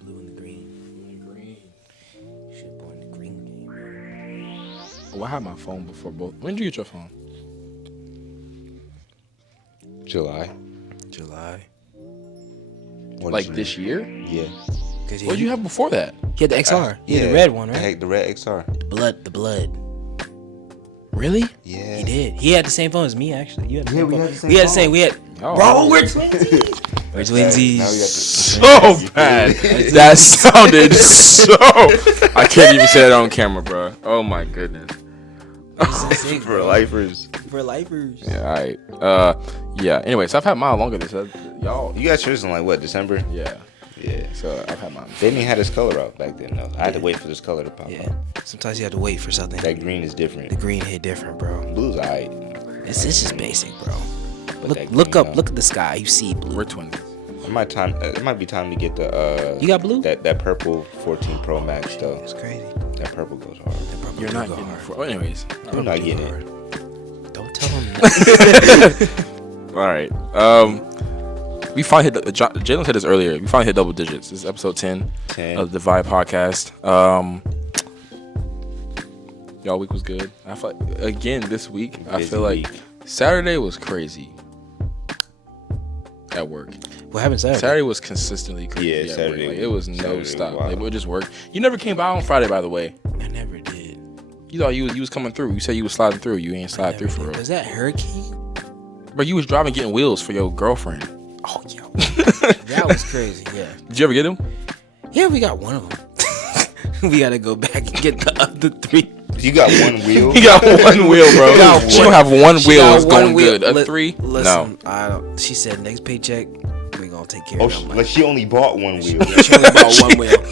Blue and the green. Green. Shit, boy, in the green game. Oh, I had my phone before both. When did you get your phone? July. July. What Like did you- this year? Yeah. Cause What did you have before that? He had the XR. He had the red one, I right? had the red XR. The blood. Really? Yeah. He did. He had the same phone as me, actually. You had the Yeah, same we phone. had the same We had the phone. same. We had. Oh, Bro, we're twinsies. We're Now we got twinsies. the- So bad. That sounded so. I can't even say that on camera, bro. Oh my goodness. For lifers. For lifers. Yeah. All right. Yeah. Anyway, so I've had mine longer than that. Y'all. You got yours in like what, December? Yeah. Yeah. So I've had mine. They didn't have this color out back then though. I had to wait for this color to pop Yeah. out. Sometimes you have to wait for something. That green is The different. green hit different, bro. Blue's alright. It's just basic, bro. But that Look green, up. Look at the sky. You see blue. We're twins. It might be time to get the You got blue? that purple 14 Pro Max though. It's crazy. That purple goes hard. That purple You're do not go getting it. hard. For, anyways. I'm not getting it. Don't tell him. All right. We finally hit. Jalen said this earlier. We finally hit double digits. This is episode 10 of the Vibe Podcast. Y'all week was good. I feel like, again this week. I Busy feel like week. Saturday was crazy at work. What happened Saturday? Saturday was consistently crazy. Yeah, at work. Saturday Like, it was no Saturday was stop. wild. Like, we would just work. You never came by on Friday, by the way. I never did. You thought you was coming through. You said you was sliding through. You ain't slide through for real. Was that hurricane? But you was driving, getting wheels for your girlfriend. Oh, yo. That was crazy. Yeah. Did you ever get them? Yeah, we got one of them. We gotta go back and get the other three. You got one wheel. You got one wheel, bro. She don't have one She wheel. got It's one going wheel. good. A three? Listen, No. I don't. She said next paycheck we gonna take care Oh, of that money. like she only bought one wheel. Yeah, she only bought one wheel.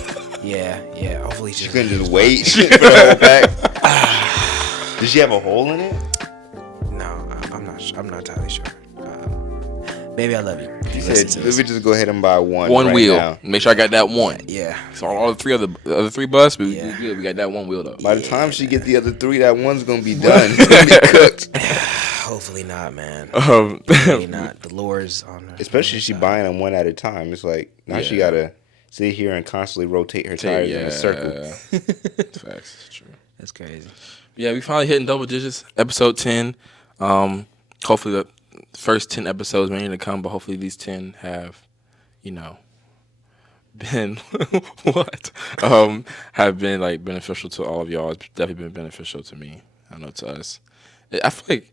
Yeah. Hopefully She she. couldn't just wait for the whole pack. Did she have a hole in it? No, I'm not. I'm not entirely sure. Baby, I love you. She Listen said, to "Let this. me just go ahead and buy one. One right wheel. now." Make sure I got that one. Yeah. So all the other three bus, we Yeah. good. We got that one wheel though. By the time she get the other three, that one's gonna be done. It's gonna be cooked. Hopefully not, man. Hopefully not. The Lore's on her. Especially if she buying them one at a time. It's like now she Yeah. gotta sit here and constantly rotate her tires in a circle. Facts. It's true. That's crazy. Yeah, we finally hitting double digits. Episode 10. Hopefully the first 10 episodes may need to come, but hopefully these 10 have, been what? Have been like beneficial to all of y'all. It's definitely been beneficial to me. I know to us. I feel like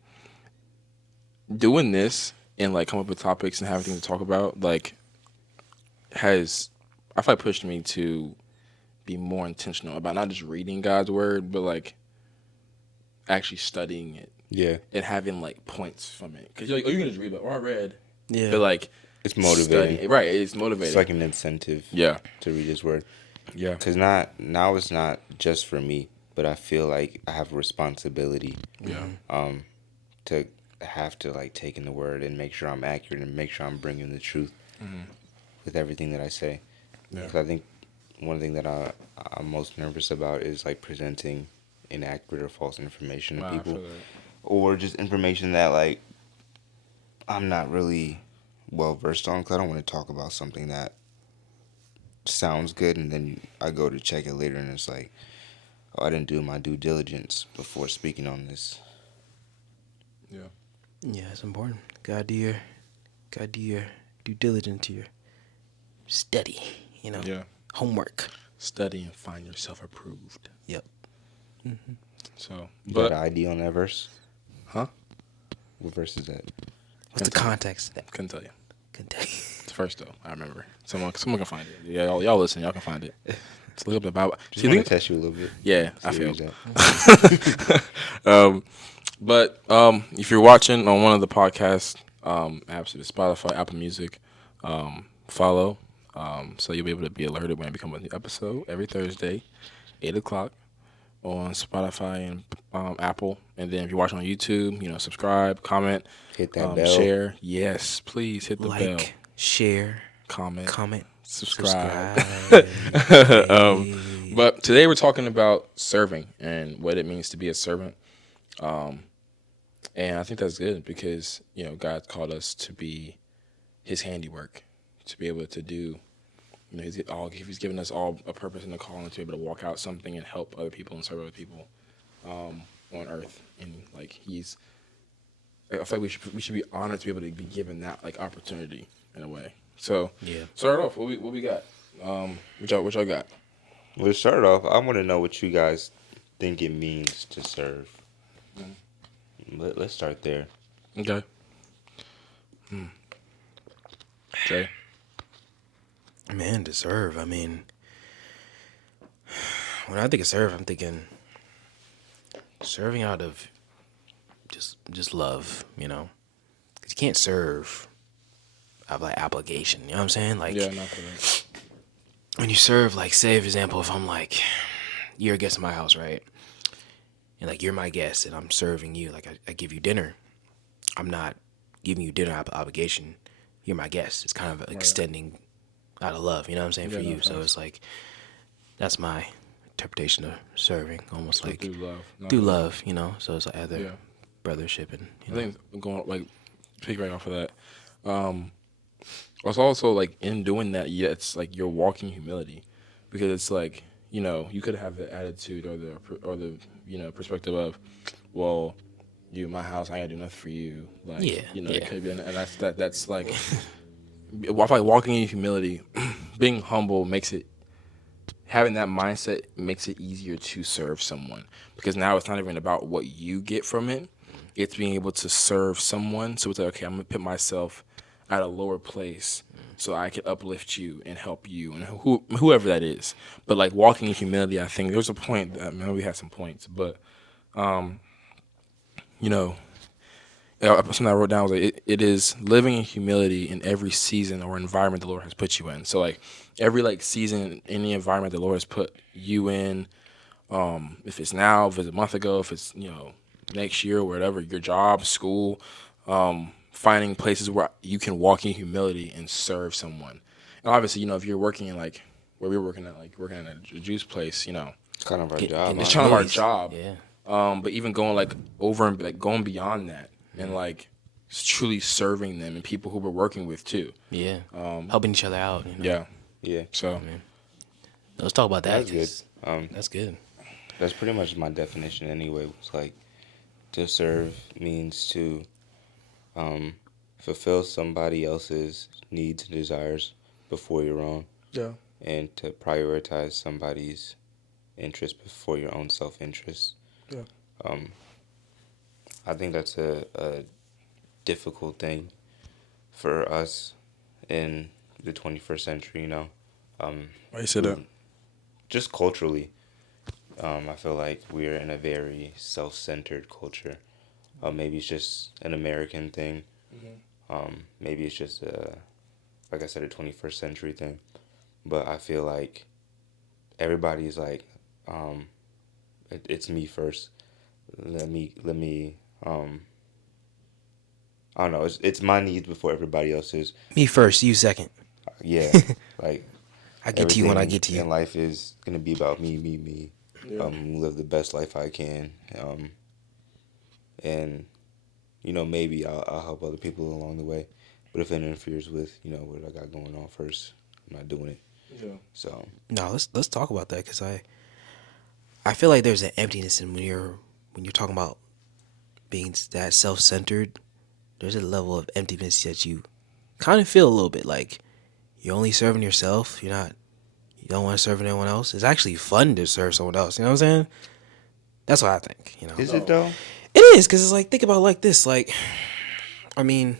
doing this and like come up with topics and having things to talk about like has pushed me to be more intentional about not just reading God's word, but like actually studying it Yeah, and having like points from it. Because you're like, oh, you can just read it. Or I read. Yeah. But like, it's motivating. studying, right? It's motivating. It's like an incentive yeah, to read His word. yeah, Because now it's not just for me, but I feel like I have a responsibility yeah, to have to like take in the word and make sure I'm accurate and make sure I'm bringing the truth with everything that I say. Yeah. Because I think one thing that I'm most nervous about is like presenting inaccurate or false information to Wow, I people, feel that. or just information that like I'm not really well versed on. Because I don't want to talk about something that sounds good and then I go to check it later and it's like, oh, I didn't do my due diligence before speaking on this. Yeah. Yeah, it's important. Gotta do your due diligence to your study. Yeah. Homework. Study and find yourself approved. Yep. So, You but got an ID on that verse? huh? What verse is that? What's the context of that? Couldn't tell you. Can tell you. It's first though. I remember. Someone can find it. Yeah, y'all listen. Y'all can find it. Let's look up the Bible. Just See, want think- to test you a little bit. yeah, I See where feel. he's at. But if you're watching on one of the podcast apps, it's Spotify, Apple Music, follow, so you'll be able to be alerted when I become a new episode every Thursday, 8 o'clock on Spotify and Apple. And then if you're watching on YouTube, subscribe, comment, Hit that bell. share. Yes, please hit the bell, Share, comment, subscribe. But today we're talking about serving and what it means to be a servant. And I think that's good because, God called us to be his handiwork. to be able to do. You know, he's given us all a purpose and a calling to be able to walk out something and help other people and serve other people on earth. And like I feel like we should be honored to be able to be given that like opportunity in a way. So Yeah. start off. What we got? What y'all got? Well, to start off, I want to know what you guys think it means to serve. Let's start there. Okay. Jay. Man, to serve. I mean, when I think of serve, I'm thinking serving out of just love, you know? 'Cause you can't serve out of like obligation, you know what I'm saying? Like, Yeah, not for that. when you serve, like, say, for example, if I'm like, you're a guest in my house, right? And like, you're my guest and I'm serving you, like, I give you dinner. I'm not giving you dinner out of obligation. You're my guest. It's kind of extending out of love, you know what I'm saying, for Yeah, you. no, So facts. it's like, that's my interpretation of serving, almost So like through love. Not through for- love, you know. So it's like either Yeah. brothership and, I you know. think going like piggyback off of that. It's also like in doing that, yeah, it's like you're walking humility, because it's like, you know, you could have the attitude or the you know, perspective of, well, you my house, I gotta do nothing for you, like, Yeah, you know, yeah. it could be, and that's like, I feel like walking in humility, being humble makes it. Having that mindset makes it easier to serve someone, because now it's not even about what you get from it. It's being able to serve someone. So it's like, okay, I'm going to put myself at a lower place so I can uplift you and help you and whoever that is. But like walking in humility, I think there's a point that, we had some points, but, you know, something I wrote down was like, it is living in humility in every season or environment the Lord has put you in. So like every like season, any environment the Lord has put you in, if it's now, if it's a month ago, if it's, you know, next year or whatever, your job, school, finding places where you can walk in humility and serve someone. And obviously, you know, if you're working in like where we were working at, like working in a juice place, you know, It's kind of our Get- job. getting it's the kind of our noise. job. Yeah. But even going like over and like going beyond that and like truly serving them and people who we're working with too. Yeah. Helping each other out, you know. Yeah. Yeah, So Let's talk about that. that's good. 'Cause that's good. That's pretty much my definition anyway. It's like to serve means to fulfill somebody else's needs and desires before your own, yeah. and to prioritize somebody's interest before your own self-interest. Yeah. I think that's a difficult thing for us in the 21st century, you know. Why you said that? Just culturally, I feel like we're in a very self-centered culture. Maybe it's just an American thing. Maybe it's just, like I said, a 21st century thing. But I feel like everybody's like, it's me first. Let me. I don't know. It's my needs before everybody else's. Me first, you second. Yeah, like I get to you when I everything get to you. in life is gonna be about me. Yeah. Live the best life I can. And you know, maybe I'll help other people along the way. But if it interferes with, you know, what I got going on first, I'm not doing it. Yeah. So No, let's talk about that, because I feel like there's an emptiness in when you're talking about being that self-centered. There's a level of emptiness that you kind of feel a little bit like you're only serving yourself. You don't want to serve anyone else. It's actually fun to serve someone else. You know what I'm saying? That's what I think. You know, is it though? it is, because it's like, think about it like this. Like, I mean,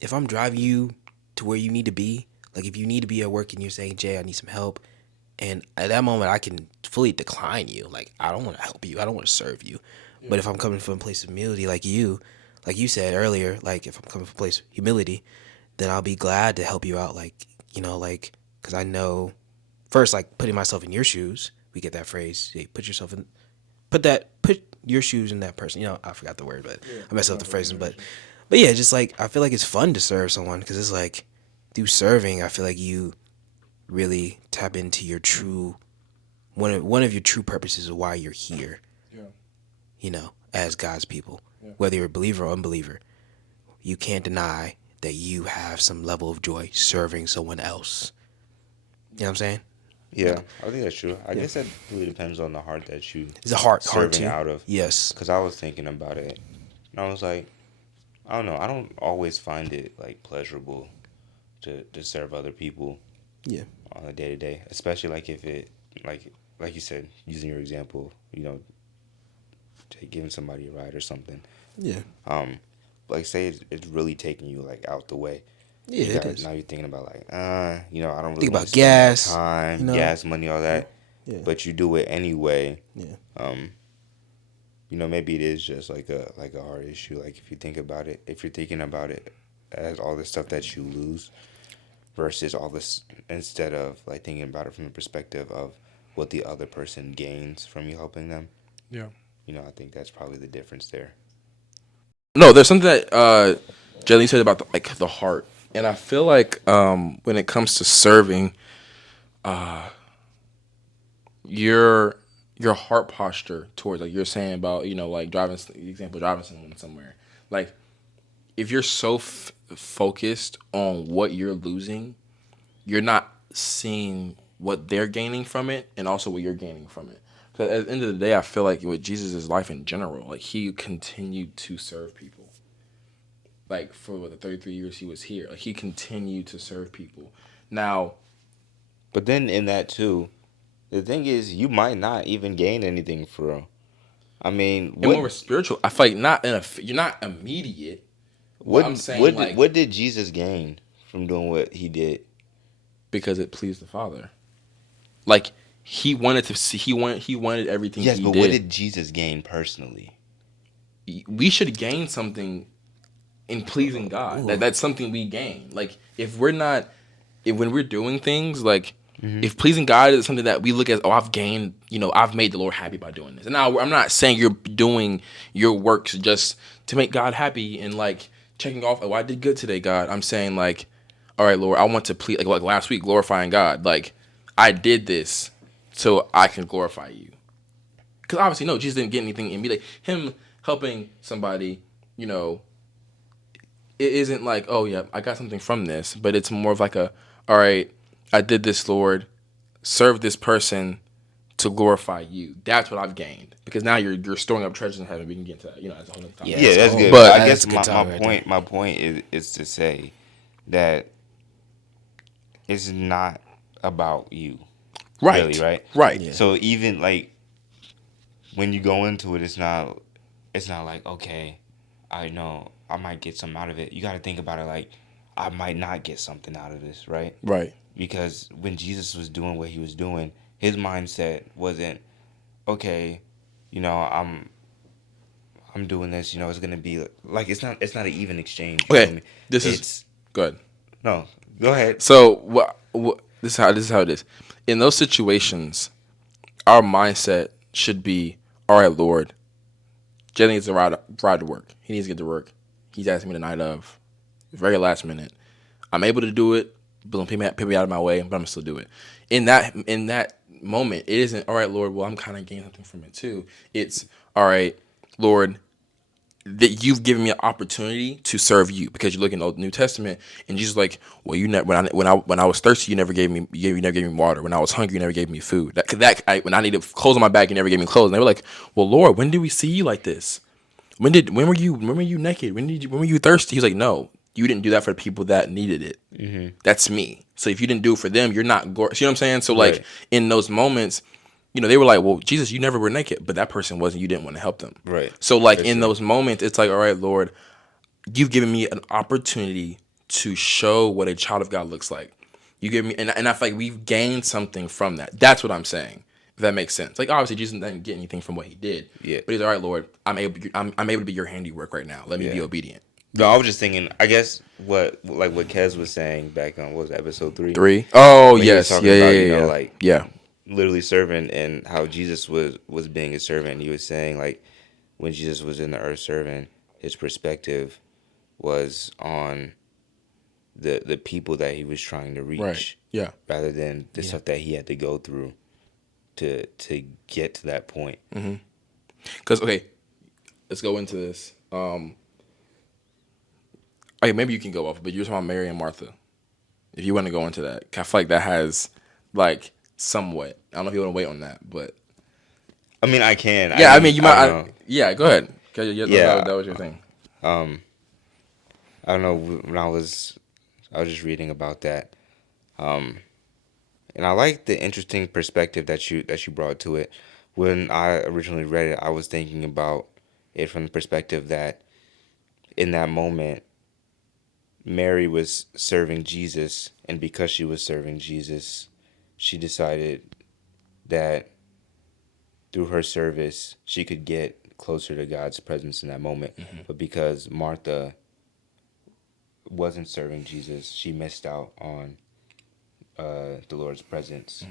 if I'm driving you to where you need to be, like if you need to be at work and you're saying, Jay, I need some help, and at that moment I can fully decline you. Like, I don't want to help you. I don't want to serve you. Yeah. But if I'm coming from a place of humility, like you said earlier, like if I'm coming from a place of humility, then I'll be glad to help you out. Like, you know, like, because I know, first, like putting myself in your shoes, we get that phrase, hey, put your shoes in that person. You know, I forgot the word, but I messed up the phrasing. But yeah, just like, I feel like it's fun to serve someone, because it's like, through serving, I feel like you really tap into your true, one of your true purposes of why you're here. Yeah. You know, as God's people, whether you're a believer or unbeliever, you can't deny that you have some level of joy serving someone else. You know what I'm saying? Yeah, I think that's true. I guess that really depends on the heart that you It's a heart serving too. out of. Yes. Because I was thinking about it, and I was like, I don't know. I don't always find it like pleasurable to serve other people Yeah. on a day to day, especially like if it like you said, using your example, giving somebody a ride or something. Yeah. Like say it's really taking you like out the way. Yeah, it is. Now you're thinking about like, I don't really Think want about to spend that gas, time, you know? gas money, all that. Yeah. But you do it anyway. Yeah. Maybe it is just like a heart issue. Like if you think about it, if you're thinking about it as all the stuff that you lose versus all this, instead of like thinking about it from the perspective of what the other person gains from you helping them. Yeah. I think that's probably the difference there. No, there's something that Jelly said about the heart, and I feel like when it comes to serving, your heart posture towards, like you're saying about like driving someone somewhere, like if you're so focused on what you're losing, you're not seeing what they're gaining from it and also what you're gaining from it. Because at the end of the day, I feel like with Jesus' life in general, like he continued to serve people. Like for the 33 years he was here, like he continued to serve people. Now, But then in that too, the thing is, you might not even gain anything for real. I mean, and more spiritual, I feel like you're not immediate. But I'm saying what did Jesus gain from doing what he did? Because it pleased the Father. Like he wanted to see, he wanted everything. Yes, he but did. what did Jesus gain personally? We should gain something in pleasing God. That's something we gain. Like when we're doing things, like if pleasing God is something that we look at, I've gained, I've made the Lord happy by doing this. And now I'm not saying you're doing your works just to make God happy and like checking off, I did good today, God. I'm saying like, all right, Lord, I want to please, like last week, glorifying God. Like I did this so I can glorify you. Because obviously, no, Jesus didn't get anything in me. Like him helping somebody, it isn't like, oh yeah, I got something from this, but it's more of like all right, I did this, Lord, serve this person to glorify you. That's what I've gained. Because now you're storing up treasures in heaven. We can get into that, that's a whole other topic. Yeah, that's good. But But I that's guess a good topic right there. my point is to say that it's not about you. right, Really, right? right, Yeah. So even like when you go into it, it's not like, okay, I know I might get something out of it. You got to think about it like I might not get something out of this, right? right. Because when Jesus was doing what he was doing, his mindset wasn't, okay, I'm doing this, it's gonna be like it's not an even exchange. You Okay, feel me? this is good. No, go ahead. So what this is how it is. In those situations, our mindset should be, all right, Lord, Jay needs to ride to work. He needs to get to work. He's asking me the night of, very last minute. I'm able to do it, but put me out of my way, but I'm gonna still do it. In that moment, it isn't, all right, Lord, well, I'm kind of gaining something from it too. It's, all right, Lord, that you've given me an opportunity to serve you, because you look in the Old New Testament and Jesus like, well, you never, when I was thirsty, you never gave me water. When I was hungry, you never gave me food. When I needed clothes on my back, you never gave me clothes. And they were like, well, Lord, when did we see you like this? When were you naked? When were you thirsty? He's like, no, you didn't do that for the people that needed it. Mm-hmm. That's me. So if you didn't do it for them, you're not. See what I'm saying? So like in those moments, they were like, well, Jesus, you never were naked, but that person wasn't. You didn't want to help them. Right. So like in those moments, it's like, all right, Lord, you've given me an opportunity to show what a child of God looks like. You give me, and I feel like we've gained something from that. That's what I'm saying. If that makes sense. Like obviously Jesus didn't get anything from what he did. Yeah. But he's all right, Lord. I'm able to be your handiwork right now. Let me be obedient. No, I was just thinking. I guess what Kez was saying back on, what was it, episode 3? 3. Oh When he was yes, talking yeah, about, yeah. like yeah. literally serving, and how Jesus was being a servant. He was saying like when Jesus was in the earth serving, his perspective was on the people that he was trying to reach, Right. Yeah. rather than the stuff that he had to go through to get to that point. Because okay, let's go into this. Okay, maybe you can go off, but you're talking about Mary and Martha. If you want to go into that, I feel like that has like somewhat. I don't know if you want to wait on that, but I mean, I can. yeah, I mean, you might. I don't know. Yeah, go ahead. 'Cause Yeah. that was your thing. I don't know when I was just reading about that, and I like the interesting perspective that you brought to it. When I originally read it, I was thinking about it from the perspective that in that moment, Mary was serving Jesus, and because she was serving Jesus, she decided that through her service, she could get closer to God's presence in that moment. But because Martha wasn't serving Jesus, she missed out on the Lord's presence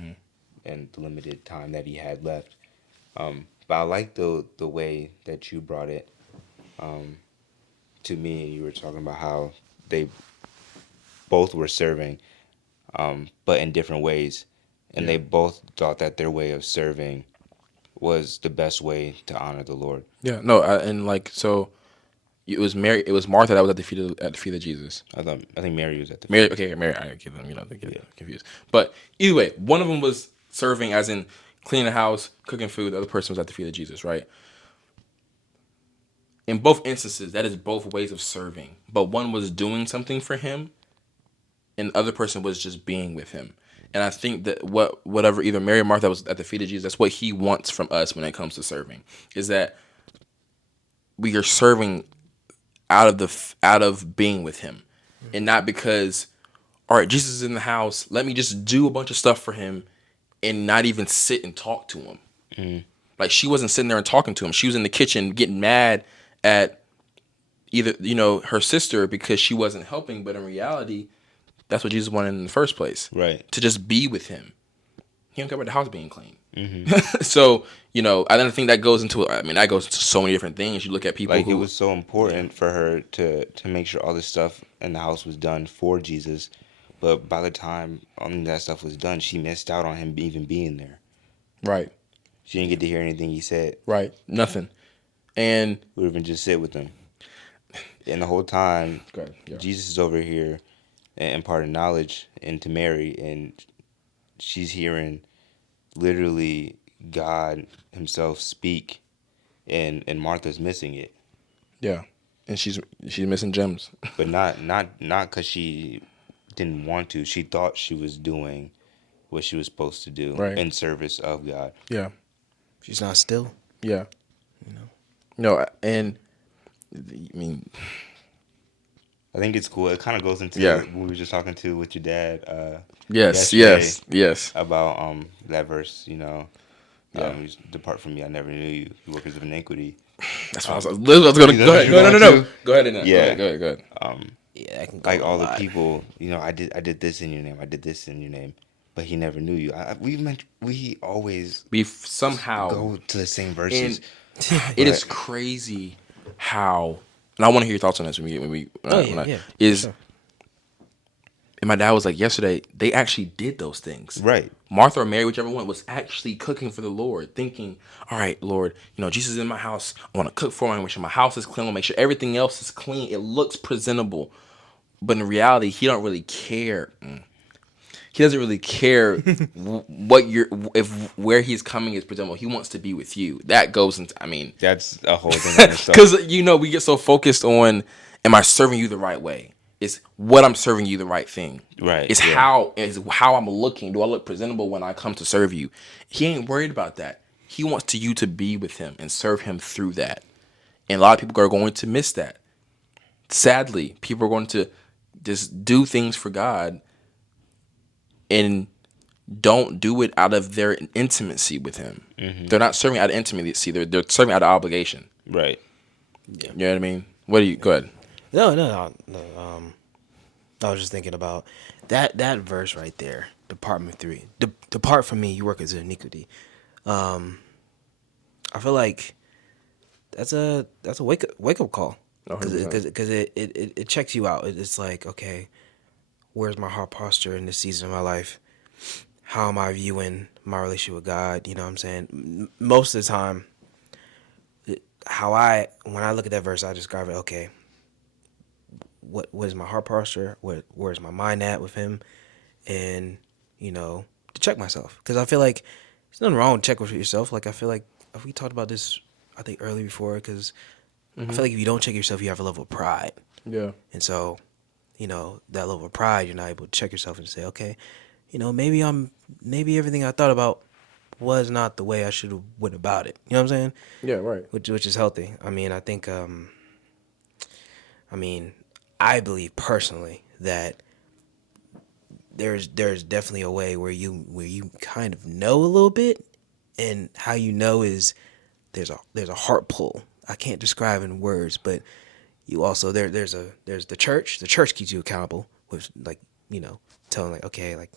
and the limited time that he had left. But I like the way that you brought it to me. You were talking about how they both were serving, but in different ways, and they both thought that their way of serving was the best way to honor the Lord. Yeah, no, and like so, it was Mary. It was Martha that was at the feet of Jesus. I think Mary was at the Mary, okay, Mary. I get them, they get confused. But either way, one of them was serving, as in cleaning the house, cooking food. The other person was at the feet of Jesus, right? In both instances, that is both ways of serving. But one was doing something for him, and the other person was just being with him. And I think that whatever either Mary or Martha was at the feet of Jesus, that's what he wants from us when it comes to serving, is that we are serving out of being with him, and not because, all right, Jesus is in the house, let me just do a bunch of stuff for him and not even sit and talk to him. Like, she wasn't sitting there and talking to him. She was in the kitchen getting mad at either, her sister because she wasn't helping, but in reality, that's what Jesus wanted in the first place. Right. To just be with him. He don't care about the house being clean. So, I don't think that goes into so many different things. You look at people Like, who... it was so important for her to make sure all this stuff in the house was done for Jesus, but by the time that stuff was done, she missed out on him even being there. Right. She didn't get to hear anything he said. Right. Nothing. And... We would even just sit with him. And the whole time, Go ahead. Yeah. Jesus is over here and imparting knowledge into Mary, and she's hearing literally God himself speak, and Martha's missing it. Yeah. And she's missing gems. But not because she didn't want to. She thought she was doing what she was supposed to do in service of God. Yeah. She's not still. Yeah. No, and I mean, I think it's cool. It kind of goes into what we were just talking to with your dad. yes, yesterday about that verse. Depart from me, I never knew you, you workers of iniquity. That's what I was going to go ahead. No. Go ahead. Yeah. Go ahead. Yeah, that can go Like a all the lot. people, I did this in your name. I did this in your name, but he never knew you. We always We somehow go to the same verses. And it is crazy how, and I want to hear your thoughts on this when Sure. And my dad was like, yesterday, they actually did those things. Right. Martha or Mary, whichever one, was actually cooking for the Lord, thinking, all right, Lord, Jesus is in my house. I want to cook for him. I want to make sure my house is clean. I want to make sure everything else is clean. It looks presentable. But in reality, he don't really care. He doesn't really care where he's coming is presentable. He wants to be with you. That goes into, That's a whole thing. because we get so focused on, am I serving you the right way? It's what I'm serving you the right thing. Right. It's how I'm looking. Do I look presentable when I come to serve you? He ain't worried about that. He wants you to be with him and serve him through that. And a lot of people are going to miss that. Sadly, people are going to just do things for God and don't do it out of their intimacy with him. Mm-hmm. They're not serving out of intimacy. They're serving out of obligation. Right. Yeah. You know what I mean? Go ahead. No. I was just thinking about that verse right there. Department 3. Depart from me, you workers of iniquity. I feel like that's a wake up call, because it checks you out. It's like, okay, where's my heart posture in this season of my life? How am I viewing my relationship with God? You know what I'm saying? Most of the time, when I look at that verse, I describe it, okay, what is my heart posture, where's my mind at with him, and to check myself, because I feel like there's nothing wrong with check with yourself. Like I feel like we talked about this I think earlier before, because I feel like if you don't check yourself, you have a level of pride, Yeah. and so that level of pride, you're not able to check yourself and say, okay, maybe everything I thought about was not the way I should have went about it. You know what I'm saying? Yeah. Right. Which is healthy. I mean, I think I believe personally that there's definitely a way where you kind of know a little bit, and how you know is there's a heart pull. I can't describe in words, but you also there's the church. The church keeps you accountable with, like, telling, like, okay, like,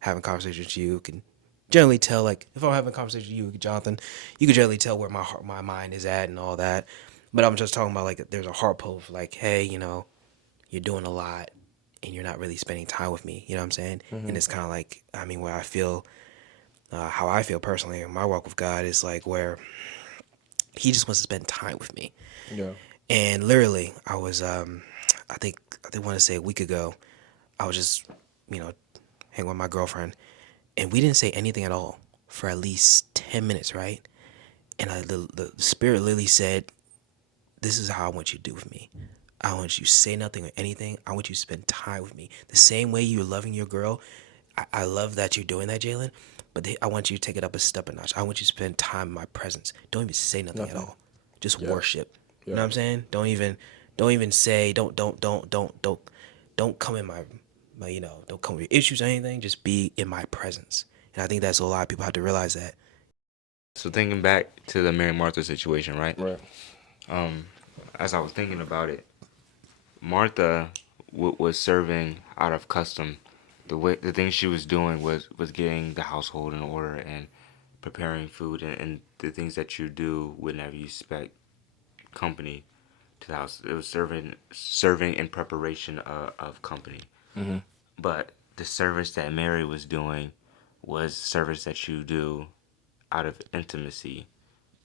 having conversations with you can generally tell, like, if I'm having a conversation with you, Jonathan, you can generally tell where my mind is at and all that. But I'm just talking about, like, there's a heart pull of, like, hey, you're doing a lot and you're not really spending time with me. You know what I'm saying? And it's kind of like, where I feel, how I feel personally in my walk with God is like where he just wants to spend time with me. Yeah. And literally, I was, I want to say a week ago, I was just, hanging with my girlfriend, and we didn't say anything at all for at least 10 minutes, right? And the spirit literally said, this is how I want you to do with me. I want you to say nothing or anything. I want you to spend time with me. The same way you're loving your girl. I love that you're doing that, Jalen. But I want you to take it up a step a notch. I want you to spend time in my presence. Don't even say nothing at all. Just worship. You know what I'm saying? Don't even say, don't come in my don't come with your issues or anything. Just be in my presence. And I think that's what a lot of people have to realize that. So thinking back to the Mary Martha situation, right? Right. As I was thinking about it, Martha was serving out of custom. The thing she was doing was getting the household in order and preparing food and the things that you do whenever you expect company to the house. It was serving in preparation of company. But the service that Mary was doing was service that you do out of intimacy.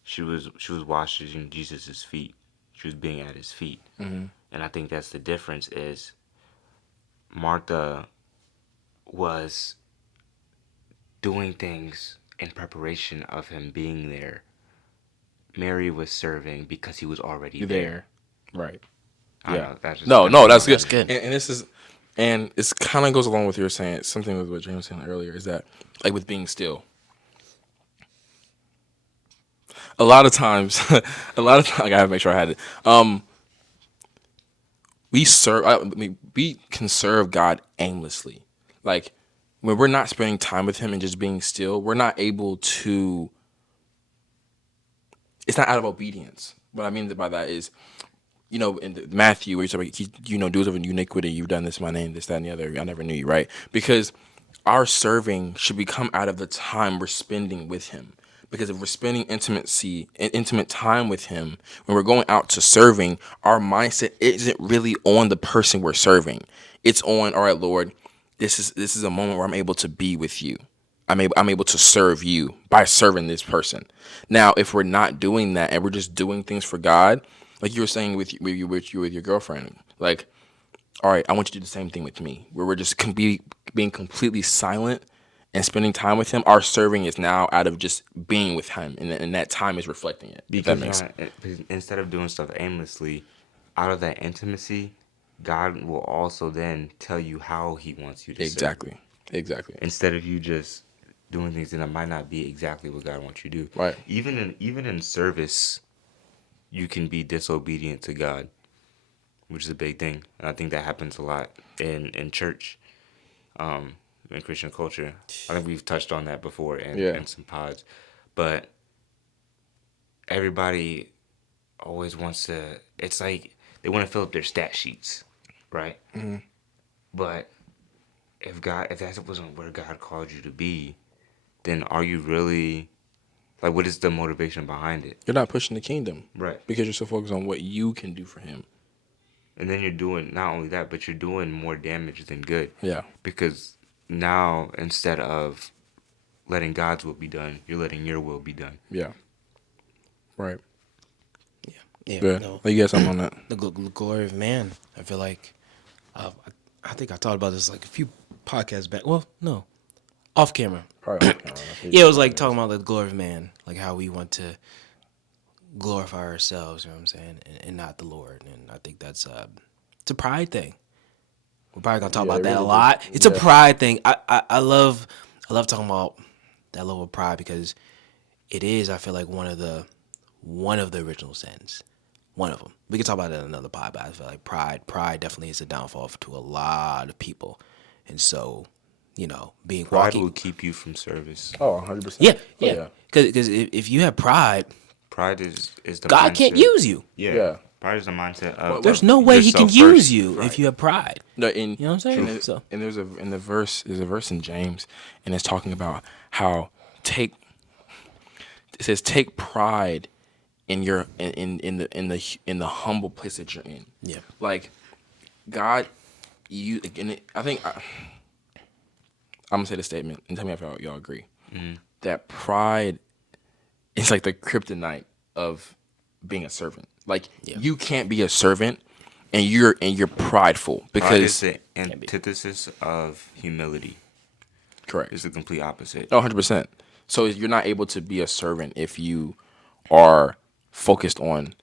She was washing Jesus's feet. She was being at his feet. And I think that's the difference is Martha was doing things in preparation of him being there. Mary was serving because he was already You're there. there. Right. I don't Yeah. know, that's just, No, that's good. That's good. And this is, and it's kind of goes along with what you're saying. Something with what James was saying earlier is that, like, with being still. A lot of times, I gotta make sure I had it. We can serve God aimlessly. Like, when we're not spending time with Him and just being still, we're not able to. It's not out of obedience. What I mean by that is, in Matthew, where you talk about, doers of iniquity, you've done this in my name, this, that, and the other. I never knew you, right? Because our serving should become out of the time we're spending with Him. Because if we're spending intimate time with Him, when we're going out to serving, our mindset isn't really on the person we're serving. It's on, all right, Lord, this is a moment where I'm able to be with you. I'm able to serve you by serving this person. Now, if we're not doing that and we're just doing things for God, like you were saying with your girlfriend, like, all right, I want you to do the same thing with me, where we're just being completely silent and spending time with Him. Our serving is now out of just being with Him, and that time is reflecting it. because instead of doing stuff aimlessly, out of that intimacy, God will also then tell you how He wants you to serve. Exactly. Instead of you just doing things that might not be exactly what God wants you to do. Right. Even in service, you can be disobedient to God, which is a big thing. And I think that happens a lot in church, in Christian culture. I think we've touched on that before in some pods. But everybody always wants to, it's like they want to fill up their stat sheets, right? But if that wasn't where God called you to be, then are you really, like, what is the motivation behind it? You're not pushing the kingdom, Right. Because you're so focused on what you can do for Him. And then you're doing not only that, but you're doing more damage than good. Yeah. Because now, instead of letting God's will be done, you're letting your will be done. Yeah. Right. Yeah. No, Like, you got something on that? the glory of man. I feel like, I think I talked about this like a few podcasts back. Well, no, off camera. Probably off camera. Yeah, it was like talking about the glory of man, like how we want to glorify ourselves. You know what I'm saying, and not the Lord. And I think that's it's a pride thing. We're probably gonna talk Yeah, about it that a really lot. is. It's a Yeah. pride thing. I love talking about that level of pride because it is. I feel like one of the original sins. One of them. We can talk about that in another pod, but I feel like pride definitely is a downfall to a lot of people, and so being Pride walking. will keep you from service. Oh, 100%. Yeah, Oh, yeah. Because if you have pride, Pride is the God mindset. can't use you. Yeah. Yeah. Pride is the mindset of There's no way He can yourself use first. you Right. if you have pride. No, You know what I'm saying? And, So- and there's a verse in James, and it's talking about how it says take pride in your in the humble place that you're in. Yeah. Like God, I'm gonna say the statement and tell me if y'all agree. That pride is like the kryptonite of being a servant. Like you can't be a servant and you're prideful Pride is because the antithesis of humility. correct. It's the complete opposite. Oh, 100%. So you're not able to be a servant if you are focused on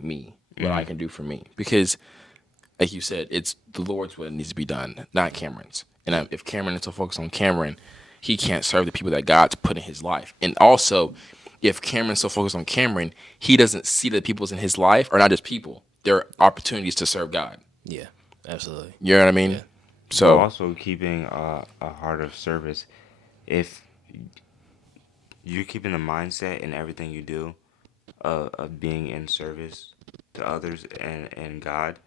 me, what I can do for me. Because, like you said, it's the Lord's will needs to be done, not Cameron's. And if Cameron is so focused on Cameron, he can't serve the people that God's put in his life. And also, if Cameron's so focused on Cameron, he doesn't see that the people's in his life are not just people. They're opportunities to serve God. Yeah, absolutely. You know what I mean? Yeah. So So, also keeping a heart of service. If you're keeping the mindset in everything you do of being in service to others and God,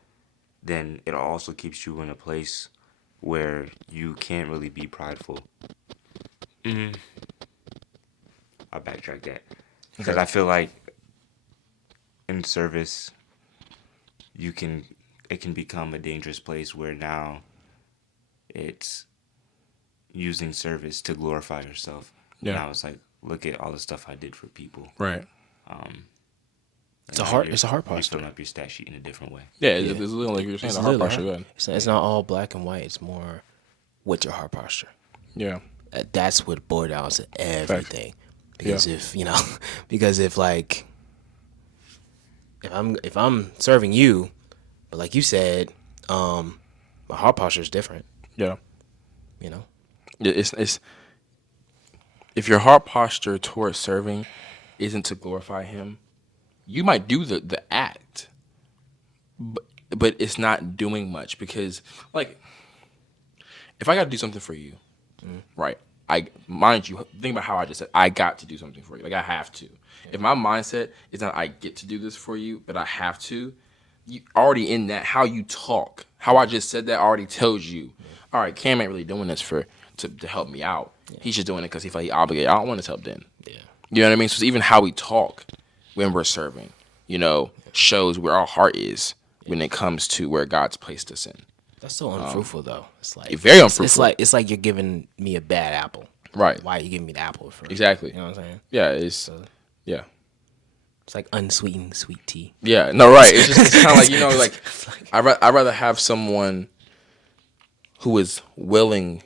then it also keeps you in a place where you can't really be prideful. I'll backtrack that. Because I feel like in service, it can become a dangerous place where now it's using service to glorify yourself. Yeah. Now it's like, look at all the stuff I did for people. right. It's a heart You're posture. filling up your stat sheet in a different way. Yeah, it's literally like you're saying, It's the heart literally posture. heart- Good. It's not all black and white. It's more what's your heart posture. Yeah. That's what boils down to everything. Because Yeah. if I'm serving you, but like you said, my heart posture is different. Yeah. You know. It's if your heart posture towards serving isn't to glorify him, you might do the act, but it's not doing much because, like, if I got to do something for you, right? Mind you, think about how I just said I got to do something for you. Like I have to. If my mindset is not I get to do this for you, but I have to, you already in that how you talk, how I just said that already tells you, all right, Cam ain't really doing this to help me out. He's just doing it because he felt he obligated. I don't want his help then. Yeah. You know what I mean? So it's even how we talk when we're serving, shows where our heart is when it comes to where God's placed us in. That's so unfruitful though. It's like Very It's unfruitful. like you're giving me a bad apple. Right. Why are you giving me the apple for? Exactly. You know what I'm saying? Yeah, yeah. It's like unsweetened sweet tea. Yeah, no, right. It's kind of like, I'd rather have someone who is willing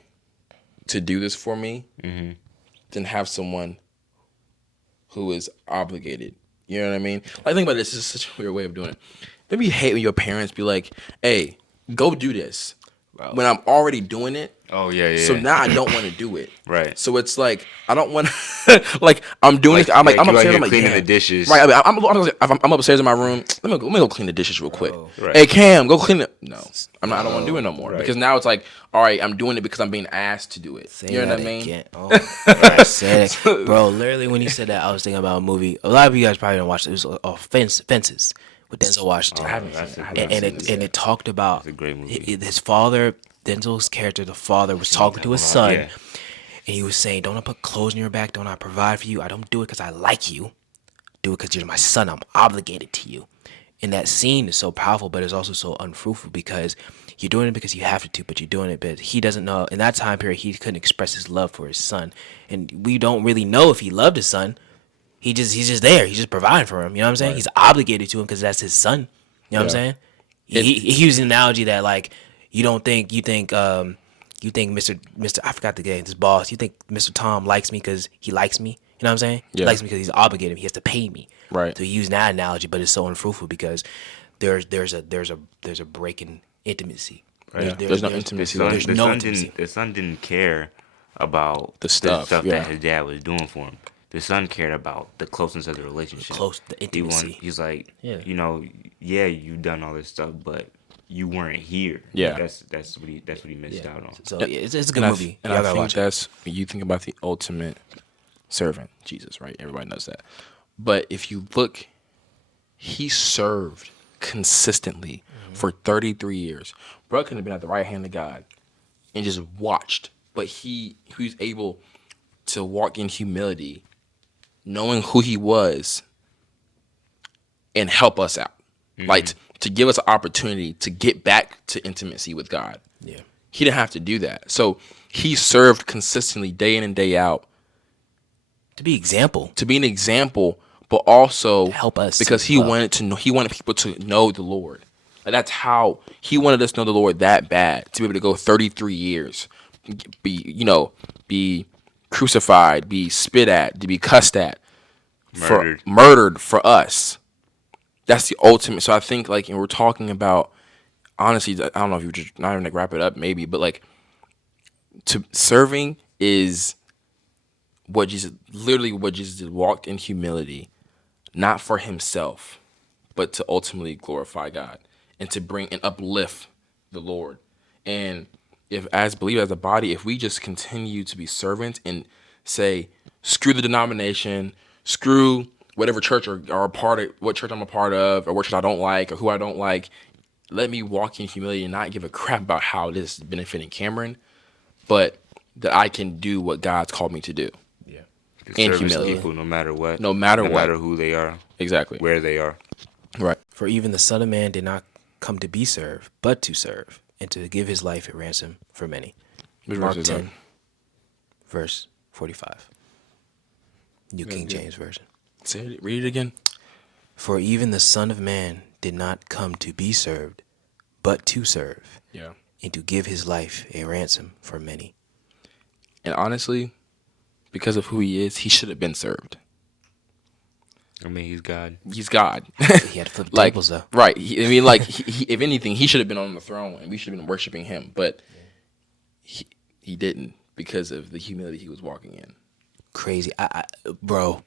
to do this for me than have someone who is obligated. You know what I mean? Like, think about this. This is such a weird way of doing it. Maybe you hate when your parents be like, hey, go do this. When I'm already doing it. Oh, yeah. So now I don't want to do it. Right. So it's like I don't want to like I'm doing it. I'm you out upstairs. here I'm like cleaning damn. the dishes. Right. I mean, I'm upstairs in my room. Let me go clean the dishes real quick. Right. Hey Cam, go clean it. No, I'm not. I don't want to do it no more Right. because now it's like, all right, I'm doing it because I'm being asked to do it. Say You know that what I mean? again. Oh, right. Say that. Bro, literally when you said that, I was thinking about a movie. A lot of you guys probably don't watch it. It was Fences with Denzel Washington. I haven't seen it. And it talked about It's a great movie. his father, Denzel's character, the father was talking to his son, Yeah. and he was saying, "Don't I put clothes on your back? Don't I provide for you? I don't do it because I like you. Do it because you're my son. I'm obligated to you." And that scene is so powerful, but it's also so unfruitful because you're doing it because you have to, but you're doing it, but he doesn't know. In that time period, he couldn't express his love for his son, and we don't really know if he loved his son. he's just there. He's just providing for him. You know what I'm saying? Right. He's obligated to him because that's his son. You know what I'm saying? He used an analogy that like you think Mr. I forgot the game, this boss. You think Mr. Tom likes me because he likes me? You know what I'm saying? He Yeah. likes me because he's obligated. He has to pay me. Right. So he used that analogy, but it's so unfruitful because there's a break in intimacy. Yeah. There's no intimacy. There's no intimacy. The son didn't care about The stuff, yeah. that his dad was doing for him. The son cared about the closeness of the relationship. The intimacy. He's like, Yeah. you know, yeah, you done all this stuff, but you weren't here. Yeah. That's what he missed out on. So yeah, it's a good And movie. I Y'all gotta think watch it. that's when you think about the ultimate servant, Jesus, right? Everybody knows that. But if you look, he served consistently for 33 years. Bro could have been at the right hand of God and just watched. But he was able to walk in humility, knowing who he was, and help us out. Like to give us an opportunity to get back to intimacy with God. Yeah. He didn't have to do that. So he served consistently day in and day out To be example. to be an example, but also Help us because as he well. wanted to know. He wanted people to know the Lord. Like that's how he wanted us to know the Lord that bad, to be able to go 33 years, be crucified, be spit at, to be cussed at, murdered for us. That's the ultimate. So I think like, and we're talking about, honestly, I don't know if you just not even like wrap it up maybe, but like to serving is what Jesus did, walked in humility, not for himself, but to ultimately glorify God and to bring and uplift the Lord. And if as believers, as a body, if we just continue to be servants and say, screw the denomination, screw whatever church or a part of, what church I'm a part of, or what church I don't like, or who I don't like, let me walk in humility and not give a crap about how this is benefiting Cameron, but that I can do what God's called me to do. Yeah. In Service humility. people, no matter what. No matter No what. matter who they are. Exactly. Where they are. Right. For even the Son of Man did not come to be served, but to serve, and to give his life a ransom for many. Which Mark verse is 10, that? verse 45. New King James Version. Say it, read it again. For even the Son of Man did not come to be served, but to serve, Yeah. and to give his life a ransom for many. And honestly, because of who he is, he should have been served. I mean, he's God. He's God. He had to flip like, tables, though. right. If anything, he should have been on the throne and we should have been worshiping him. But he didn't because of the humility he was walking in. Crazy. Bro,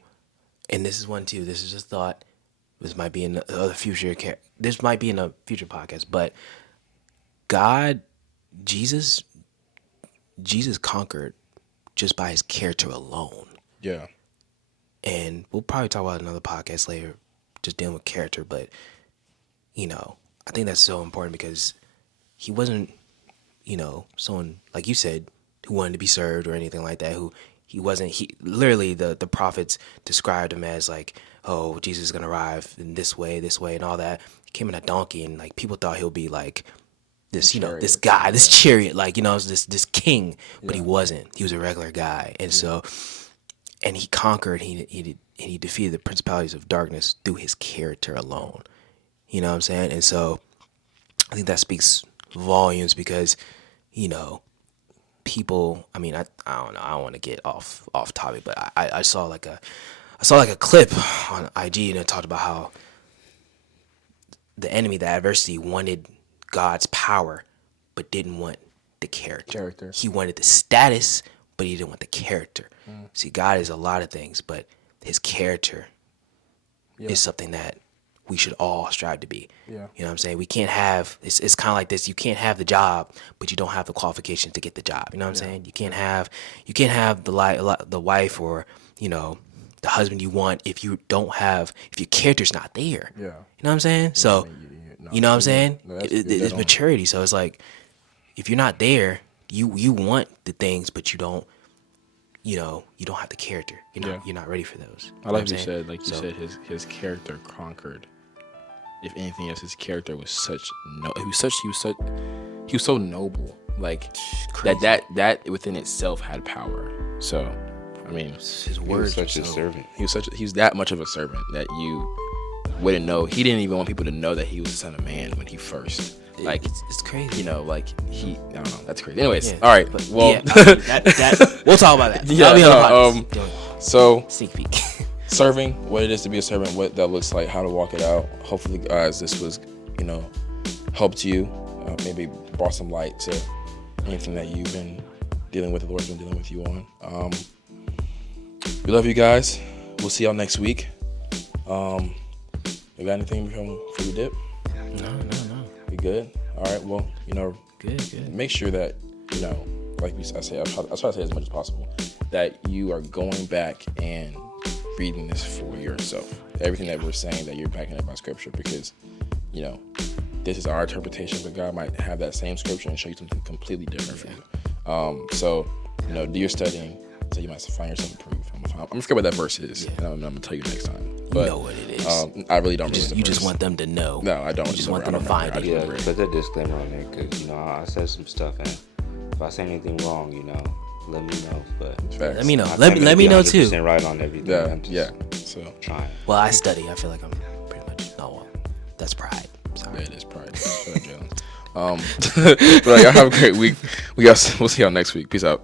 and this is one, too. This is just thought. This might be in the other future. This might be in a future podcast, but Jesus conquered just by his character alone. Yeah. And we'll probably talk about another podcast later, just dealing with character. But, I think that's so important because he wasn't, someone, like you said, who wanted to be served or anything like that, literally the prophets described him as like, oh, Jesus is going to arrive in this way, and all that. He came in a donkey and like people thought he'll be like this, this guy, this chariot, like, this king, but he wasn't. He was a regular guy. And so, and he conquered, he defeated the principalities of darkness through his character alone. You know what I'm saying? And so I think that speaks volumes because, people, I mean, I don't know, I don't want to get off topic, but I saw like a clip on IG and it talked about how the enemy, the adversity, wanted God's power, but didn't want the character. He wanted the status, but he didn't want the character. See, God is a lot of things, but his character is something that we should all strive to be. Yeah. You know what I'm saying? We can't have, it's kind of like this. You can't have the job, but you don't have the qualifications to get the job. You know what I'm saying? You can't have the wife or, the husband you want if your character's not there. Yeah. You know what I'm saying? So, you know what I'm saying? It's maturity. So it's like, if you're not there, you want the things, but you don't have the character. You're not ready for those. I like what you said. Like you said, his character conquered. If anything else, his character was he was so noble. Like Crazy. that within itself had power. So I mean, His He was words such were a so- servant. he was that much of a servant that you wouldn't know. He didn't even want people to know that he was the Son of Man when he first, like, it's crazy. you know, like I don't know, that's crazy. Anyways, Yeah, all right, but well, yeah, I mean, that we'll talk about that. Yeah, That'll be on the no, podcast. Doing so sneak peek. serving, what it is to be a servant, what that looks like, how to walk it out. Hopefully, guys, this was, you know, helped you, maybe brought some light to anything that you've been dealing with, the Lord's been dealing with you on. We love you guys. We'll see y'all next week. You got anything before we dip? No. We good? All right. Well, you know, Good. make sure that, you know, like I say, I try to say as much as possible, that you are going back and reading this for yourself. Everything that we're saying, that you're backing up by scripture, because, you know, this is our interpretation, but God might have that same scripture and show you something completely different for you. So, you know, do your studying so you might find yourself approved. I'm gonna forget what that verse is, and I'm gonna tell you next time. But, You know what it is. I really don't. You just want them to know. No, I don't. You just want them to find it. Yeah, put that disclaimer on there because, you know, I said some stuff, and if I say anything wrong, you know, let me know. But Facts. Let me know. I'm not Let trying to me be know too. 100% right on everything. Yeah, I'm just yeah. So trying. Well, I study. I feel like I'm pretty much. Oh well, that's pride. Sorry. yeah, it is pride. Shut up, Jalen. But y'all have a great week. We'll see y'all next week. Peace out.